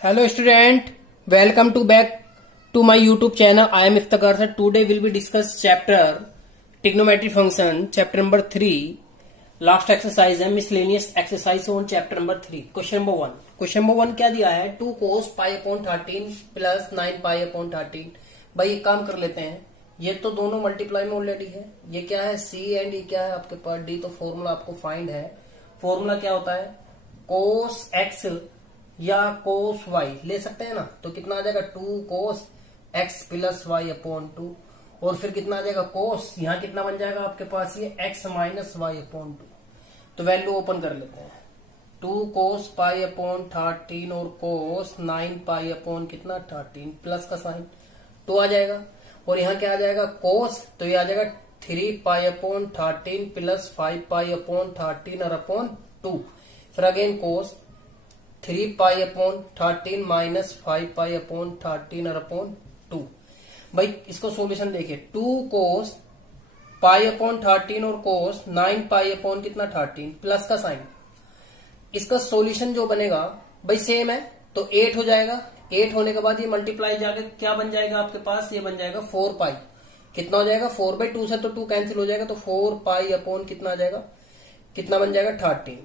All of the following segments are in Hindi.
Hello student, welcome to back to my YouTube channel. I am Iftikhar sir. Today will be discuss chapter trigonometry function, chapter number 3. Last exercise है miscellaneous exercise on chapter number 3. Question number 1. Question number 1 क्या दिया है? 2 cos pi upon 13 plus 9 pi upon 13. भाई एक काम कर लेते हैं. ये तो दोनों मल्टीप्लाई में ऑलरेडी है. ये क्या है? C एंड ये क्या है आपके पास D. तो फॉर्मूला आपको फाइंड है. फॉर्मूला क्या होता है? cos x या कोस वाई ले सकते हैं ना. तो कितना आ जाएगा? 2 cos x plus y upon 2. और फिर कितना आ जाएगा? कोस यहां कितना बन जाएगा आपके पास? ये एक्स माइनस वाई अपॉन 2. तो वैल्यू ओपन कर लेते हैं. 2 कोस पाई अपॉन 13 और कोस 9 पाई अपॉन कितना 13 प्लस का साइन 2 आ जाएगा. और यहाँ क्या आ जाएगा? कोस तो ये आ जाएगा 3 pi upon 13 plus 5 pi upon 13 और अपॉन 2. फिर अगेन कोस 3 pi upon 13 minus 5 pi upon 13 और अपॉन 2. भाई इसको सॉल्यूशन देखिए. 2 कोस पाई अपॉन 13 और कोस 9 पाई अपॉन कितना 13 प्लस का साइन. इसका सॉल्यूशन जो बनेगा भाई सेम है तो 8 हो जाएगा. 8 होने के बाद ये मल्टीप्लाई जाके क्या बन जाएगा आपके पास? ये बन जाएगा 4 पाई. कितना हो जाएगा? 4/2 से तो 2 कैंसिल हो जाएगा. तो 4 पाई अपॉन कितना आ जाएगा? कितना बन जाएगा? 13.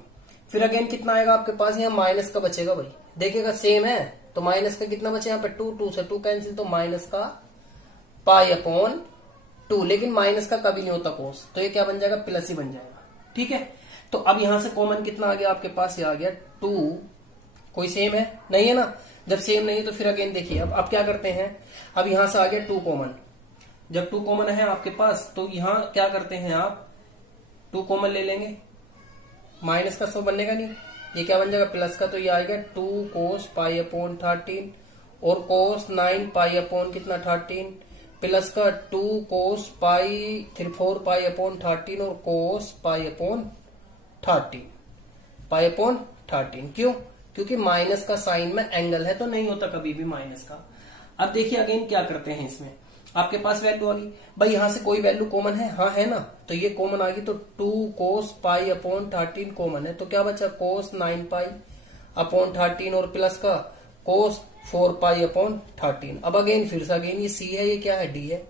फिर अगेन कितना आएगा आपके पास? यहाँ माइनस का बचेगा. भाई देखिएगा सेम है तो माइनस का कितना बचे यहाँ पे? 2 से 2 कैंसिल. तो माइनस का पाई अपॉन 2. लेकिन माइनस का कभी नहीं होता कोस. तो ये क्या बन जाएगा? प्लस ही बन जाएगा. ठीक है. तो अब यहां से कॉमन कितना आ गया आपके पास? ये आ गया 2. कोई सेम है? नहीं है ना. जब सेम नहीं है तो फिर अगेन देखिए अब क्या करते हैं. अब यहां से आ गया 2 कॉमन. जब 2 कॉमन है आपके पास तो यहां क्या करते हैं आप? 2 कॉमन ले लेंगे. माइनस का सब बनेगा नहीं. ये क्या बन जाएगा? प्लस का. तो ये आएगा 2 कोस पाई अपॉन 13 और कोस 9 पाई अपॉन कितना 13 प्लस का 2 कोस पाई 4 पाई अपॉन 13 और कोस पाई अपॉन 13 पाई अपॉन 13. क्यों? क्योंकि माइनस का साइन में एंगल है तो नहीं होता कभी भी माइनस का. अब देखिए अगेन क्या करते हैं. इसमें आपके पास वैल्यू आ गई. भाई यहां से कोई वैल्यू कॉमन है? हाँ है ना. तो ये कॉमन आ गई. तो 2 कोस पाई अपॉन 13 कॉमन है. तो क्या बचा? कोस 9 पाई अपॉन 13 और प्लस का कोस 4 पाई अपॉन 13. अब अगेन फिर से अगेन ये सी है, ये क्या है? डी है.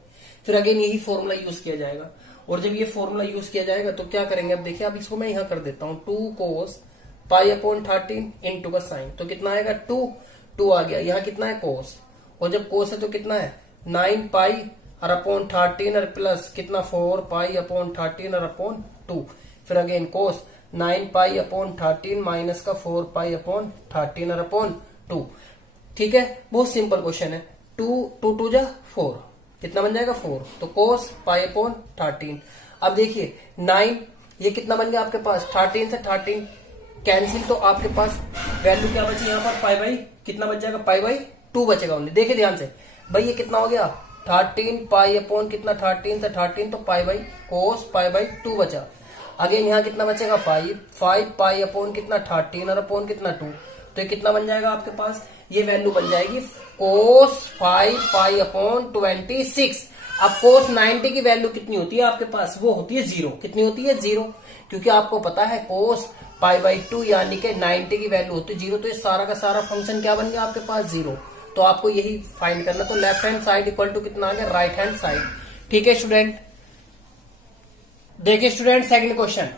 फिर अगेन यही फॉर्मूला यूज किया जाएगा. और जब ये फॉर्मूला यूज किया जाएगा तो क्या करेंगे? अब देखिए अब इसको मैं यहां कर देता हूं. 2 कोस पाई अपॉन 13 इंटू का साइन. तो कितना आएगा? 2 आ गया. यहाँ कितना है? कोस. और जब कोस है तो कितना है? 9 पाई और अपॉन 13 और प्लस कितना 4 पाई अपॉन 13 और अपॉन 2. फिर अगेन कोस 9 पाई अपॉन 13 माइनस का 4 पाई अपॉन 13 और अपॉन 2. ठीक है. बहुत सिंपल क्वेश्चन है. 2 जा 4 कितना बन जाएगा? 4. तो कोस पाई अपॉन 13. अब देखिए 9 ये कितना बन गया आपके पास? 13 से 13 कैंसिल. तो आपके पाई वैल्यू क्या बची यहाँ पर? पाई बाई कितना बच जाएगा? पाई बाई 2 बचेगा ओनली. देखिए ध्यान से भाई ये कितना हो गया? 13 पाई अपॉन कितना 13 से 13 तो pi by cos pi by 2 बचा. अगेन यहाँ कितना बचेगा? 5 पाई अपॉन कितना 13 और अपॉन कितना 2. तो ये कितना बन जाएगा आपके पास? ये वैल्यू बन जाएगी कोस 5 पाई अपॉन 26. अब कोस 90 की वैल्यू कितनी होती है आपके पास? वो होती है 0. कितनी होती है? 0. क्योंकि आपको पता है कोस पाई बाई 2 यानी कि 90 की वैल्यू होती है 0. तो ये सारा का सारा फंक्शन क्या बन गया आपके पास? 0. तो आपको यही फाइंड करना. तो left hand side equal to कितना आ गया? Right hand side. ठीक है स्टूडेंट. देखिए स्टूडेंट सेकंड क्वेश्चन.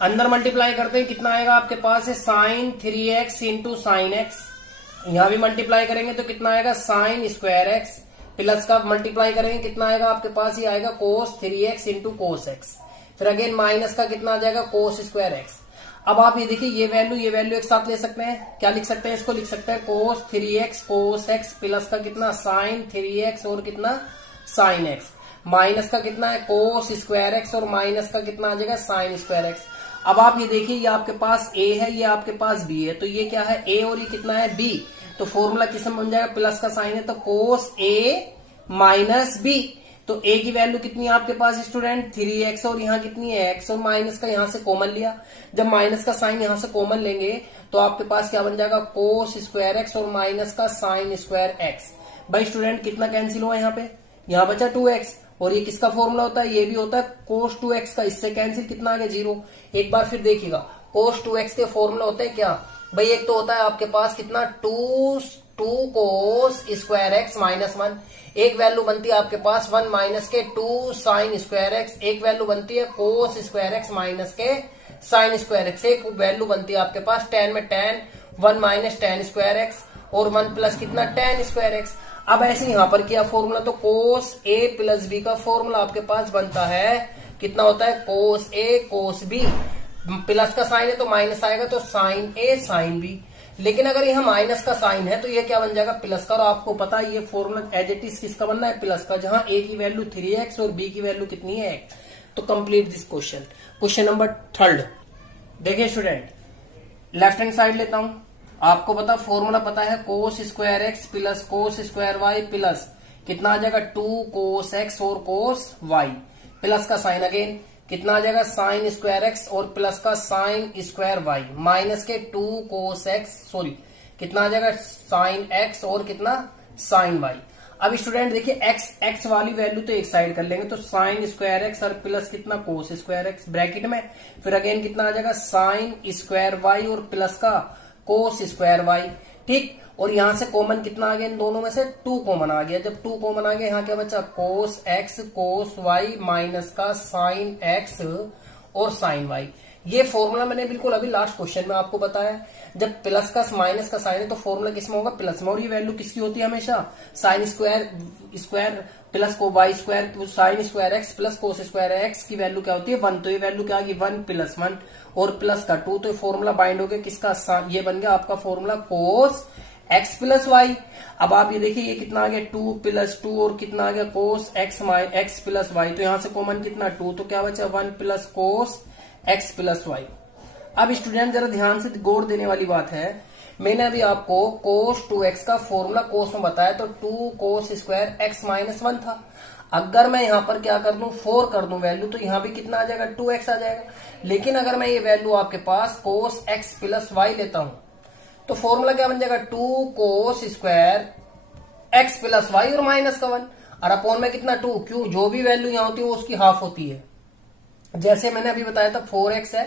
अंदर मल्टीप्लाई करते हैं कितना आएगा आपके पास? है sign 3x into sine x. यहां भी मल्टीप्लाई करेंगे तो कितना आएगा? Sign square x. प्लस का मल्टीप्लाई करेंगे कितना आएगा आपके पास? ये आएगा कोस 3x इंटू कोस एक्स. फिर अगेन माइनस का कितना आ जाएगा? कोस स्क्वायर एक्स. अब आप ये देखिए ये वैल्यू एक साथ ले सकते हैं. क्या लिख सकते हैं? इसको लिख सकते हैं कोस 3x कोस एक्स प्लस का कितना साइन 3x और कितना साइन एक्स. माइनस का कितना है? कोस स्क्वायर एक्स और माइनस का कितना आ जाएगा? Sine square x. अब आप ये देखिए ये आपके पास a है, ये आपके पास b है. तो ये क्या है? a और ये कितना है? b. तो फॉर्मूला किसमें बन जाएगा? प्लस का साइन है तो कोस a माइनस b. तो a की वैल्यू कितनी है आपके पास स्टूडेंट? 3x और यहाँ कितनी है? x. और माइनस का यहाँ से कॉमन लिया. जब माइनस का साइन यहाँ से कॉमन लेंगे तो आपके पास क्या बन जाएगा? कोस स्क्वायर एक्स और माइनस का साइन स्क्वायर एक्स. भाई स्टूडेंट कितना कैंसिल हुआ यहाँ पे? यहाँ बचा 2x. और ये किसका फॉर्मूला होता है? ये भी होता है कोस 2x का. इससे कैंसिल कितना आ गया? 0. एक बार फिर देखिएगा कोस 2x के फॉर्मूला होते हैं क्या? भाई एक तो होता है आपके पास कितना 2 2 कोस स्क्वायर एक्स माइनस 1, एक वैल्यू बनती है आपके पास 1 माइनस के 2 साइन स्क्वायर एक्स, एक वैल्यू बनती है कोस स्क्वायर एक्स माइनस के साइन स्क्वायर एक्स, एक वैल्यू बनती है आपके पास tan में tan 1 minus tan square x और 1 प्लस कितना tan स्क्वायर एक्स। अब ऐसे यहां पर किया फॉर्मूला, तो कोस ए प्लस बी का फॉर्मूला आपके पास बनता है कितना होता है, कोस ए कोस बी, प्लस का साइन है तो माइनस आएगा तो साइन ए साइन बी, लेकिन अगर यह माइनस का साइन है तो ये क्या बन जाएगा, प्लस का। और आपको पता है ये फॉर्मूला एज इट इज किसका बनना है, प्लस का, जहां ए की वैल्यू 3x और बी की वैल्यू कितनी है x। तो complete this question. Question number 3 देखिए स्टूडेंट, लेफ्ट हैंड साइड लेता हूं, आपको पता फॉर्मूला पता है cos square x plus cos square y plus कितना आ जाएगा 2 कोस एक्स और कोस वाई, प्लस का साइन अगेन कितना आ जाएगा साइन स्क्वायर एक्स और प्लस का साइन स्क्वायर वाई, माइनस के 2 कोस एक्स सॉरी कितना आ जाएगा साइन एक्स और कितना साइन वाई। अब स्टूडेंट देखिए एक्स वाली वैल्यू तो एक साइड कर लेंगे, तो साइन स्क्वायर एक्स और प्लस कितना कोस स्क्वायर एक्स ब्रैकेट में, फिर अगेन कितना आ जाएगा साइन स्क्वायर वाई और प्लस का कोस स्क्वायर वाई, ठीक। और यहां से कॉमन कितना आ गया, इन दोनों में से 2 कॉमन आ गया, जब 2 कॉमन आ गया यहाँ क्या बचा cos x cos y minus का साइन एक्स और साइन वाई। ये फॉर्मूला मैंने बिल्कुल अभी लास्ट क्वेश्चन में आपको बताया, जब प्लस का माइनस का साइन है तो फॉर्मूला किसमें होगा, प्लस में, और ये वैल्यू किसकी होती है हमेशा, साइन स्क्वायर प्लस को y square sine square x plus cos square x की वैल्यू क्या होती है 1, तो ये वैल्यू क्या आ गई 1 प्लस 1 और प्लस का 2, तो फॉर्मूला बाइंड हो गया किसका, ये बन गया आपका formula cos x plus y. अब आप ये देखिए ये कितना आ गया 2 प्लस 2 और कितना आ गया कोस एक्स प्लस वाई, तो यहां से कॉमन कितना 2, तो क्या बचा 1 plus cos x plus y. अब स्टूडेंट जरा ध्यान से गौर देने वाली बात है, मैंने अभी आपको कोस 2x का फॉर्मूला कोस में बताया, तो 2 कोस स्क्वायर एक्स माइनस 1 था। अगर मैं यहां पर क्या कर दूं 4 कर दूं वैल्यू, तो यहां भी कितना आ जाएगा 2x आ जाएगा। लेकिन अगर मैं ये वैल्यू आपके पास कोस एक्स प्लस वाई लेता हूं तो फॉर्मूला क्या बन जाएगा 2 cos square x plus y और माइनस का 1 और अपॉन में कितना 2, क्यों जो भी वैल्यू यहां होती है वो उसकी हाफ होती है। जैसे मैंने अभी बताया था 4x है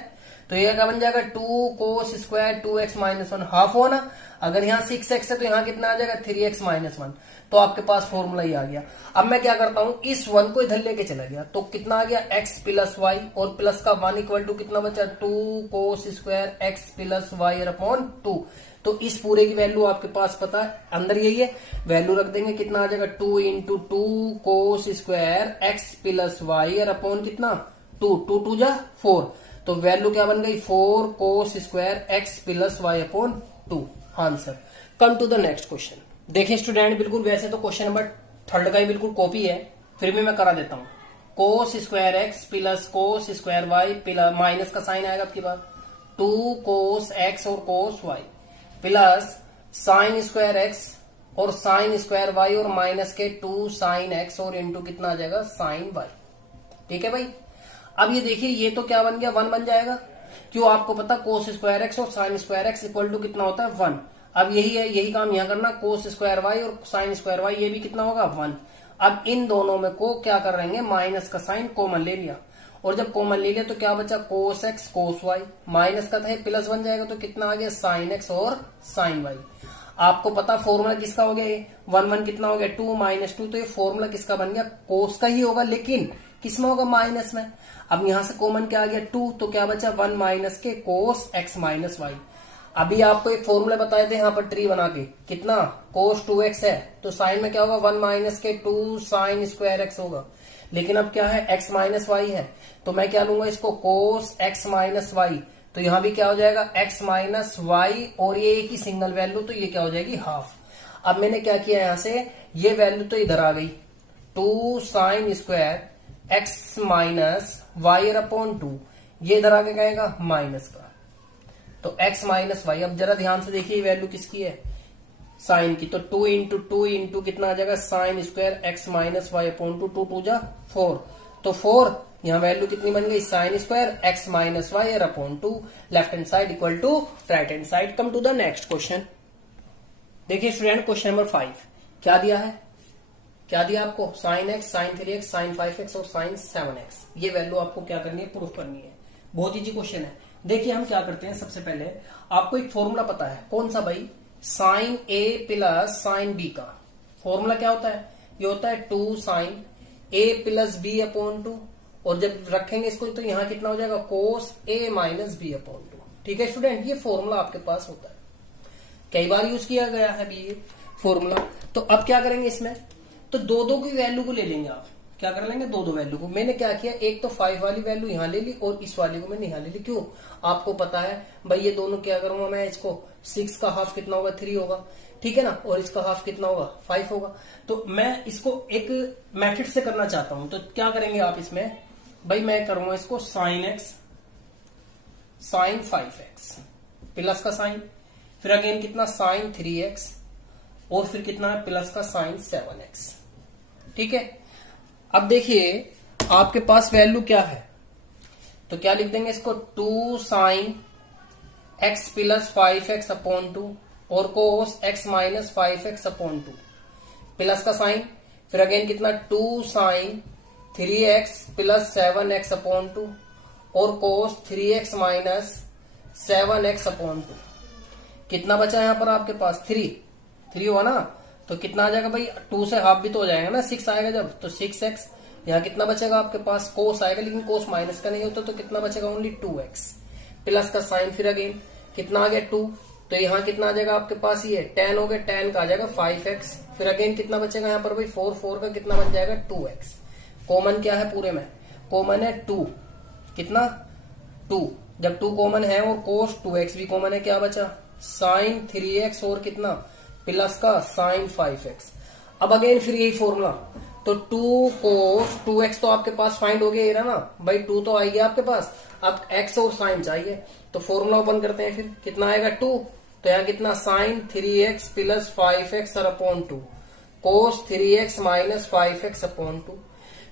तो ये क्या बन जाएगा 2 cos square 2x minus 1 half होना, अगर यहाँ 6x है तो यहाँ कितना आ जाएगा 3x माइनस 1, तो आपके पास फॉर्मूला ही आ गया। अब मैं क्या करता हूं इस 1 को इधर लेके चला गया, तो कितना आ गया x प्लस वाई और प्लस का 1 इक्वल टू कितना बचा 2 cos square x plus y upon 2, तो इस पूरे की वैल्यू आपके पास पता है अंदर यही है, वैल्यू रख देंगे कितना आ जाएगा 2 into 2 cos square x plus y और अपॉन कितना 2 2 जा 4, तो वैल्यू क्या बन गई 4 cos square x plus y upon 2, answer. Come to the next question. देखिए स्टूडेंट बिल्कुल वैसे तो क्वेश्चन नंबर 3 का ही बिल्कुल कॉपी है, फिर भी मैं करा देता हूं। Cos square x plus cos square y plus minus का साइन आएगा आपके पास 2 कोस एक्स और cos y plus sine square x और साइन स्क्वायर वाई और माइनस के 2 साइन एक्स और इंटू कितना आ जाएगा साइन वाई, ठीक है भाई। अब ये देखिए ये तो क्या बन गया 1 बन जाएगा, क्यों आपको पता कोस स्क्वायर एक्स और sine square x equal to कितना होता है 1। अब यही है यही काम यहां करना, कोस स्क्वायर वाई और साइन स्क्वायर वाई ये भी कितना होगा 1। अब इन दोनों में को क्या कर रहे हैं माइनस का साइन कॉमन ले लिया, और जब कॉमन ले लिया तो क्या बचा cos x cos y, minus का था प्लस बन जाएगा तो कितना आ गया साइन एक्स और साइन वाई। आपको पता फॉर्मूला किसका हो गया ये 1 1 कितना हो गया 2 माइनस 2, तो ये फॉर्मूला किसका बन गया कोस का ही होगा, लेकिन किसमें होगा माइनस में। अब यहां से कॉमन क्या आ गया 2, तो क्या बचा 1 माइनस के कोस एक्स माइनस वाई। अभी आपको एक फॉर्मूला बताए थे यहाँ पर ट्री बना के, कितना कोस 2x है तो साइन में क्या होगा 1 माइनस के 2 साइन स्क्वायर एक्स होगा, लेकिन अब क्या है x माइनस वाई है, तो मैं क्या लूंगा इसको कोस x माइनस वाई, तो यहां भी क्या हो जाएगा x माइनस वाई और ये एक ही सिंगल वैल्यू, तो ये क्या हो जाएगी हाफ। अब मैंने क्या किया यहां से ये वैल्यू तो इधर आ गई 2 sine square x minus y upon 2, ये इधर आके कहेगा माइनस का, तो x माइनस वाई। अब जरा ध्यान से देखिए वैल्यू किसकी है साइन की, तो 2 इंटू 2 इंटू कितना आ जाएगा sine square x minus y upon 2, 2 2 जा 4, तो 4 यहाँ वैल्यू कितनी बन गई sine square x minus y upon 2, left hand side equal to right hand side. Come to the next question. देखिए स्टूडेंट क्वेश्चन नंबर 5 क्या दिया है, क्या दिया आपको sign x sign 3x sign 5x और साइन 7x, ये वैल्यू आपको क्या करनी है प्रूफ करनी है, बहुत इजी क्वेश्चन है। देखिए हम क्या करते हैं सबसे पहले आपको एक फॉर्मूला पता है, कौन सा भाई साइन ए प्लस साइन बी का फॉर्मूला क्या होता है? ये होता है 2 साइन ए प्लस बी अपॉन 2, और जब रखेंगे इसको तो यहां कितना हो जाएगा? कोस ए माइनस बी अपॉन 2। ठीक है स्टूडेंट, ये फॉर्मूला आपके पास होता है, कई बार यूज किया गया है ये फॉर्मूला। तो अब क्या करेंगे इसमें? तो दो दो की वैल्यू को ले लेंगे। आप क्या कर लेंगे? दो दो वैल्यू को। मैंने क्या किया, एक तो 5 वाली वैल्यू यहां ले ली और इस वाली को मैंने यहां ले ली। क्यों? आपको पता है भाई ये दोनों क्या करूंगा मैं, इसको 6 का हाफ कितना होगा? 3 होगा, ठीक है ना, और इसका हाफ कितना होगा? 5 होगा। तो मैं इसको एक मेथड से करना चाहता हूं, तो क्या करेंगे आप इसमें? भाई मैं करूंगा इसको sine x sine 5x plus का साइन, फिर अगेन कितना? साइन 3x, और फिर कितना है? प्लस का साइन 7x। ठीक है, अब देखिए आपके पास वैल्यू क्या है, तो क्या लिख देंगे इसको? 2 sign x plus 5x upon 2 और कोस x minus 5x upon 2 plus का साइन, फिर अगेन कितना? 2 sine 3x plus 7x upon 2 और कोस 3x माइनस 7x अपॉन 2। कितना बचा यहां पर आपके पास? 3 हुआ ना, तो कितना आ जाएगा भाई? 2 से हाफ भी तो हो जाएगा ना, 6 आएगा जब, तो 6x। यहाँ कितना बचेगा आपके पास? कोस आएगा, लेकिन कोस माइनस का नहीं होता, तो कितना बचेगा? ओनली 2x प्लस का साइन, फिर अगेन कितना आ गया? 2, तो यहाँ कितना आ जाएगा आपके पास? ये tan हो गया, tan का आ जाएगा 5x, फिर अगेन कितना बचेगा यहाँ पर भाई? 4 का कितना बन जाएगा? 2x। कॉमन क्या है पूरे में? कॉमन है 2, कितना? 2। जब 2 कॉमन है और कोस 2x भी कॉमन है, क्या बचा? साइन 3x और कितना? प्लस का साइन 5x। अब अगेन फिर यही फॉर्मूला, तो 2 कोस 2x तो आपके पास फाइंड हो गया, ये रहा ना भाई, 2 तो आएगी आपके पास। अब x और साइन चाहिए, तो फॉर्मूला ओपन करते हैं, फिर कितना आएगा? 2, तो यहाँ कितना? Sine 3x plus 5x upon 2 cos 3x minus 5x upon 2,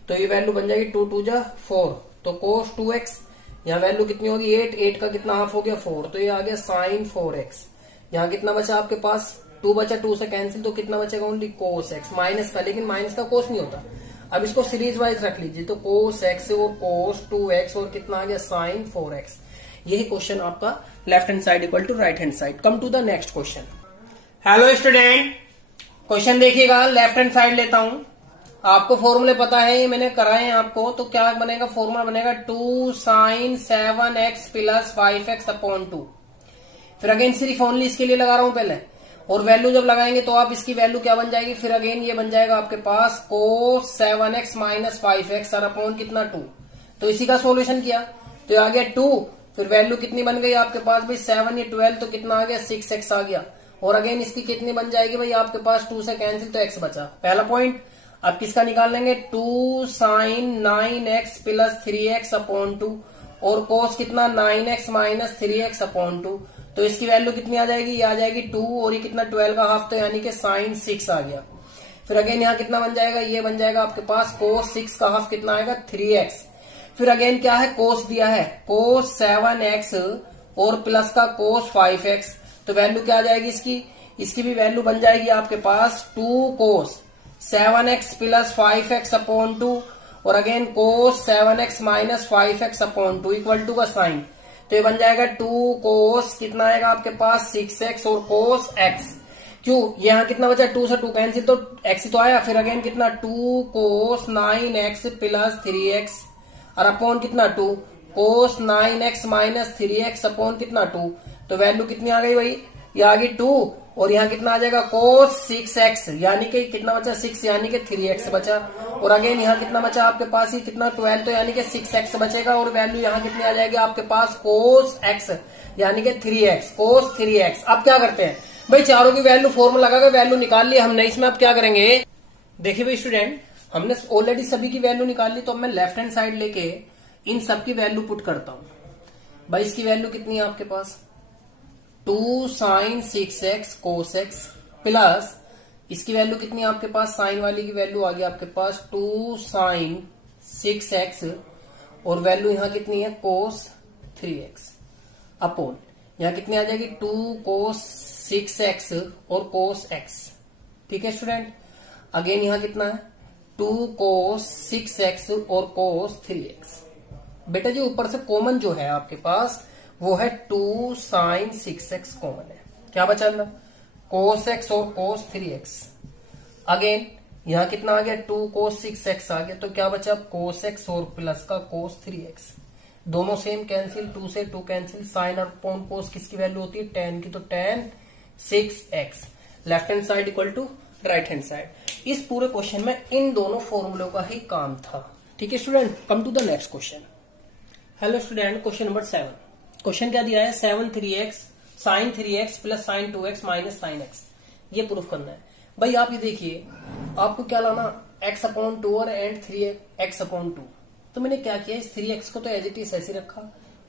तो ये वैल्यू बन जाएगी 2 2 जा 4, तो कोस 2x। यहाँ वैल्यू कितनी होगी? 8 का कितना हाफ हो गया? 4, तो ये आ गया साइन 4x। यहाँ कितना बचा आपके पास? 2 बचा, 2 से कैंसिल, तो कितना बचेगा? ओनली कोस x माइनस का, लेकिन माइनस का कोस नहीं होता। अब इसको सीरीज वाइज रख लीजिए, तो कोस x और कोस 2x और कितना आ गया? Sign 4x। यही क्वेश्चन आपका left hand side equal to right hand side. Come to the next question. Hello student, question देखिएगा, लेफ्ट हैंड साइड लेता हूं। आपको फॉर्मूले पता है, ये मैंने कराए हैं आपको, तो क्या बनेगा? फॉर्मूला बनेगा 2 sign 7x plus 5x upon 2। फिर अगेन सिर्फ ओनली इसके लिए लगा रहा हूं पहले, और वैल्यू जब लगाएंगे तो आप इसकी वैल्यू क्या बन जाएगी? फिर अगेन ये बन जाएगा आपके पास कोस 7x माइनस 5x और अपॉन कितना? 2। तो इसी का सॉल्यूशन किया, तो आ गया 2, फिर वैल्यू कितनी बन गई आपके पास भाई? 7 या 12, तो कितना आ गया? 6x आ गया, और अगेन इसकी कितनी बन जाएगी भाई आपके पास? 2 से कैंसिल, तो x बचा। पहला पॉइंट। अब किसका निकाल लेंगे? 2 sign 9x plus 3x upon 2 और कोस कितना? 9x माइनस 3x अपॉन 2, तो इसकी वैल्यू कितनी आ जाएगी? ये आ जाएगी 2, और ये कितना? 12 का हाफ, तो यानी कि साइन 6 आ गया। फिर अगेन यहाँ कितना बन जाएगा? ये बन जाएगा आपके पास कोस 6 का हाफ कितना आएगा? 3x। फिर अगेन क्या है? कोस दिया है, कोस 7x और प्लस का कोस 5x, तो वैल्यू क्या आ जाएगी इसकी? इसकी भी वैल्यू बन जाएगी आपके पास 2 कोस 7x प्लस 5x अपॉन 2 और again cos 7x minus 5x upon 2 equal to का साइन, तो ये बन जाएगा 2 कोस कितना आएगा आपके पास? 6x और कोस x। क्यों? यहाँ कितना बचा? 2 से 2 कैंसिल, तो x तो आया, फिर अगेन कितना? 2 कोस 9x प्लस 3x और अपॉन कितना? 2 कोस 9x माइनस 3x अपॉन कितना? 2, तो वैल्यू कितनी आ गई भाई? ये आ गई 2, और यहाँ कितना आ जाएगा? कोस 6x, यानी कि कितना बचा? 6, यानी कि 3x बचा, और अगेन यहाँ कितना बचा आपके पास? ही कितना? 12, तो यानी कि 6x बचेगा, और वैल्यू यहाँ कितनी आ जाएगी आपके पास? कोस x, यानी कि 3x, कोस 3x। अब क्या करते हैं भाई? चारों की वैल्यू फॉर्मूला लगा के वैल्यू निकाल ली हमने। इसमें अब क्या करेंगे? देखिए भाई स्टूडेंट, हमने ऑलरेडी सभी की वैल्यू निकाल ली, तो अब मैं लेफ्ट हैंड साइड लेके इन सब की वैल्यू पुट करता हूं। भाई इसकी वैल्यू कितनी है आपके पास? 2 साइन 6x कोस x प्लस इसकी वैल्यू कितनी है आपके पास? साइन वाली की वैल्यू आ गई आपके पास 2 साइन 6x और वैल्यू यहाँ कितनी है? कोस 3x अपॉन यहाँ कितनी आ जाएगी? 2 कोस 6x और कोस x। ठीक है स्टूडेंट, अगेन यहाँ कितना है? 2 कोस 6x और कोस 3x। बेटा जी ऊपर से कॉमन जो है आपके पास वो है 2 साइन 6x कॉमन है। क्या बचा अंदर? cos x और cos 3x। अगेन यहां कितना आ गया 2 cos 6x आ गया, तो क्या बचा cos x और प्लस का cos 3x। दोनों सेम कैंसिल, 2 से 2 कैंसिल, साइन और अपॉन कोस किसकी वैल्यू होती है tan की, तो tan 6x। Left hand side equal to right hand side. इस पूरे क्वेश्चन में इन दोनों फॉर्मूलों का ही काम था। ठीक है student, come to the next question. Hello student, question number 7। Question क्या दिया है 7 3x sin 3x plus sin 2x minus sin x, ये प्रूफ करना है। भाई आप ये देखिए, आपको क्या लाना x अपॉन 2 और एंड 3x अपॉन 2। तो मैंने क्या किया, इस 3x को तो एज इट इज ऐसे रखा,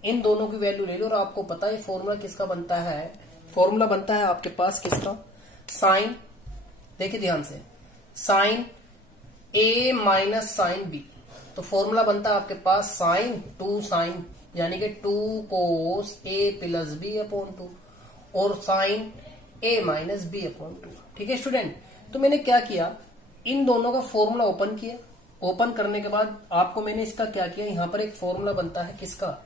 इन दोनों की वैल्यू ले लो, और आपको पता है फॉर्मूला किसका बनता है, फॉर्मूला बनता है आपके पास किसका, साइन, देखिए ध्यान से, sine a minus sine b। तो फॉर्मूला बनता है आपके पास साइन 2 साइन, यानी कि 2 cos a plus b upon 2 और sine a minus b upon 2। ठीक है स्टूडेंट, तो मैंने क्या किया, इन दोनों का फॉर्मूला ओपन किया। ओपन करने के बाद आपको मैंने इसका क्या किया, यहां पर एक फॉर्मूला बनता है किसका,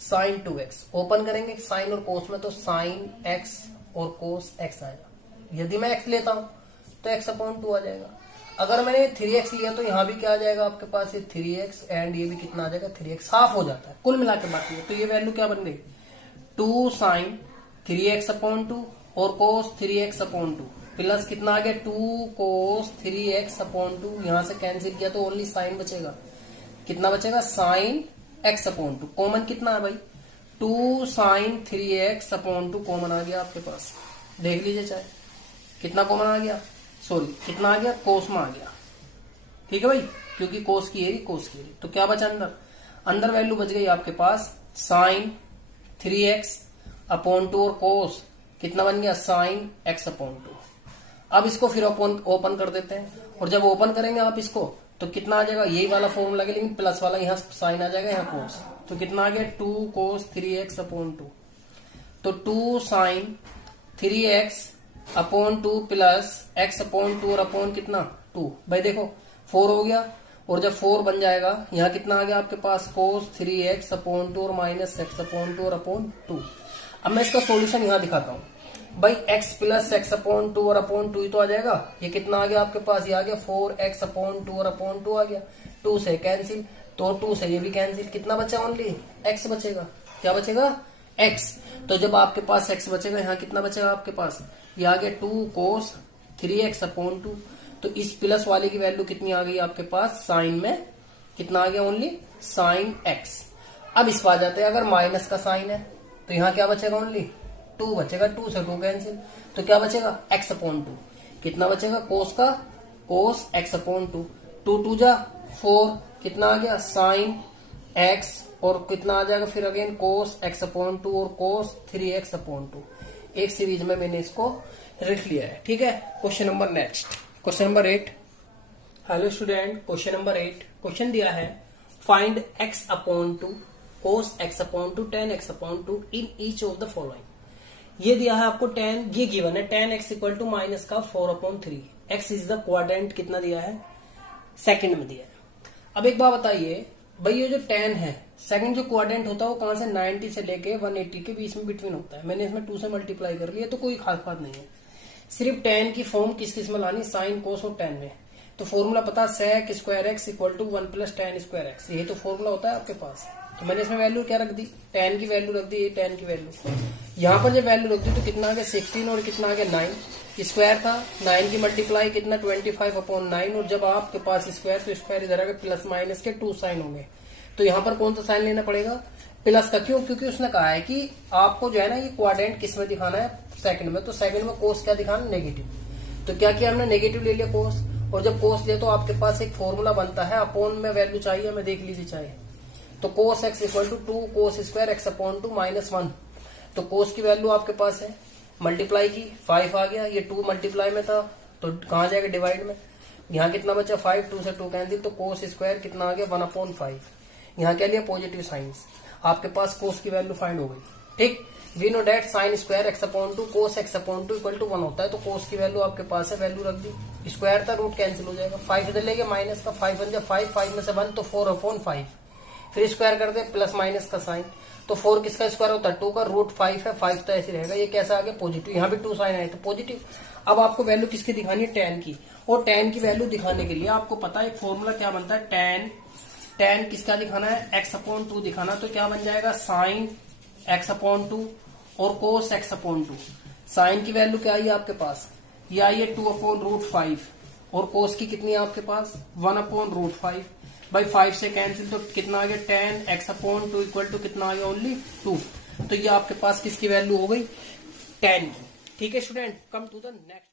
साइन 2x। ओपन करेंगे साइन और कोस में, तो साइन x और कोस x आएगा। यदि मैं x लेता हूं तो x अपॉन 2 आ जाएगा। अगर मैंने 3x लिया तो यहां भी क्या आ जाएगा आपके पास, ये 3x एंड ये भी कितना आ जाएगा 3x, हाफ हो जाता है। कुल मिला के बात ये, तो ये वैल्यू क्या बन गई 2 साइन 3x अपॉन 2 और कोस 3x अपॉन 2 प्लस कितना आ गया 2 कोस 3x अपॉन 2। यहां से कैंसिल किया तो ओनली साइन बचेगा, कितना बचेगा साइन x अपॉन 2। कॉमन कितना है भाई 2 साइन 3x अपॉन 2 कॉमन आ गया आपके पास, देख लीजिए चाहे कितना कॉमन आ गया, सॉरी कितना आ गया कोस में आ गया। ठीक है भाई, क्योंकि कोस की एरी कोस की एरी, तो क्या बचा अंदर, अंदर वैल्यू बच गई आपके पास साइन 3x अपॉन 2 और कोस कितना बन गया साइन x अपॉन 2। अब इसको फिर ओपन कर देते हैं, और जब ओपन करेंगे आप इसको तो कितना आ जाएगा, यही वाला फॉर्मूला लगे लेकिन प्लस वाला, यहाँ साइन आ जाएगा यहाँ कोस, तो कितना आ गया 2 कोस 3x अपॉन 2। तो 2 sine 3x upon 2 plus x upon 2 और अपॉन कितना 2। भाई देखो 4 हो गया, और जब 4 बन जाएगा यहाँ कितना आ गया आपके पास कोस 3x अपॉन 2 और माइनस x अपॉन 2 और अपॉन 2। अब मैं इसका सॉल्यूशन यहाँ दिखाता हूँ। भाई x प्लस x अपॉन 2 और अपॉन 2 ही तो आ जाएगा, ये कितना आ गया आपके पास, ये आ गया 4x अपॉन 2 और अपॉन 2 आ गया, 2 से कैंसिल, तो 2 से ये भी कैंसिल, कितना बचा ओनली x बचेगा, क्या बचेगा x। तो जब आपके पास x बचेगा, यहाँ कितना बचेगा आपके पास, ये आ गया 2 कोस 3x अपॉन 2। तो इस प्लस वाले की वैल्यू कितनी आ गई आपके पास, साइन में कितना आ गया ओनली साइन x। अब इस पर आ जाते हैं, अगर माइनस का साइन है तो यहाँ क्या बचेगा ओनली 2 बचेगा, 2 से 2 कैंसिल, तो क्या बचेगा x अपॉन 2, कितना बचेगा कोस का कोस x अपॉन 2, 2 2 जा 4, कितना आ गया साइन x और कितना आ जाएगा फिर अगेन कोस x अपॉन 2 और कोस 3x अपॉन 2। एक सीरीज में मैंने इसको लिख लिया है। ठीक है, question number next, question number 8। Hello student, question number 8। Question दिया है find x upon 2 cos x upon 2 tan x upon 2 in each of the following. ये दिया है आपको tan, ये गिवन है tan x equal to minus का 4/3। x इज द क्वाड्रेंट कितना दिया है, सेकंड में दिया है। अब एक बात बताइए भाई, ये जो tan है सेकंड जो क्वाड्रेंट होता है वो कहां से 90 से लेके 180 के बीच में बिटवीन होता है। मैंने इसमें 2 से मल्टीप्लाई कर लिया, तो कोई खास बात नहीं है। सिर्फ tan की फॉर्म किस किस में लानी, साइन कोस और tan में। तो फॉर्मूला पता sec square x equal to 1 plus tan square x, यही तो फॉर्मूला होता है आपके पास। तो मैंने इसमें वैल्यू क्या रख दी, tan की वैल्यू रख दी, ये tan की वैल्यू। यहाँ पर जब वैल्यू रख दी तो कितना आ गया 16 और कितना आ गया 9, स्क्वायर था 9 की मल्टीप्लाई कितना 25/9, और जब आपके पास स्क्वायर तो स्क्वायर इधर आ गया, प्लस माइनस के 2 साइन होंगे। तो यहाँ पर कौन सा साइन लेना पड़ेगा, प्लस का। क्यों, क्योंकि उसने कहा है कि आपको जो है ना ये क्वाड्रेंट किस में दिखाना है, सेकंड में। तो सेकंड में कोस क्या दिखाना, नेगेटिव। तो क्या किया हमने, नेगेटिव ले लिया कोस, और जब कोस लिया तो आपके पास एक फॉर्मूला बनता है, अपोन में वैल्यू चाहिए हमें, देख लीजिए चाहे तो cos x equal to 2 cos square x upon 2 -1। तो कोस की वैल्यू आपके पास है, मल्टीप्लाई की 5 आ गया, ये 2 मल्टीप्लाई में था तो कहां जाएगा डिवाइड में। यहाँ कितना बचा 5, 2 से 2 कैंसिल, तो कोस स्क्वायर कितना आ गया 1/5। यहाँ क्या लिया पॉजिटिव साइंस, आपके पास कोस की वैल्यू फाइंड हो गई। ठीक, we know that sine square x upon 2 cos x upon 2 equal to 1 होता है। तो कोस की वैल्यू आपके पास है, वैल्यू रख दी, स्क्वायर था रूट कैंसिल हो जाएगा, 5 इधर ले गया माइनस का, 5 बन जाए 5 में से 1 तो 4/5, फिर स्क्वायर कर दे प्लस माइनस का साइन, तो 4 किसका स्क्वायर होता है? 2 का रूट 5 है, 5 तो ऐसे रहेगा। ये कैसा आ गया? पॉजिटिव। यहाँ भी 2 साइन आए तो पॉजिटिव। अब आपको वैल्यू किसकी दिखानी है? tan की। और tan की वैल्यू दिखाने के लिए आपको पता है एक फॉर्मूला क्या बनता है? tan किसका दिखाना है? x/2 दिखाना। तो क्या बन जाएगा? sin x/2 और cos x/2। साइन की वैल्यू क्या आई है आपके पास? ये आई है 2/√5 और cos की कितनी है आपके पास? 1/√5। भाई 5 से कैंसिल तो कितना आ गया? tan x/2 इक्वल टू कितना आ गया? ओनली 2। तो ये आपके पास किसकी वैल्यू हो गई? tan की। ठीक है student, come to the next.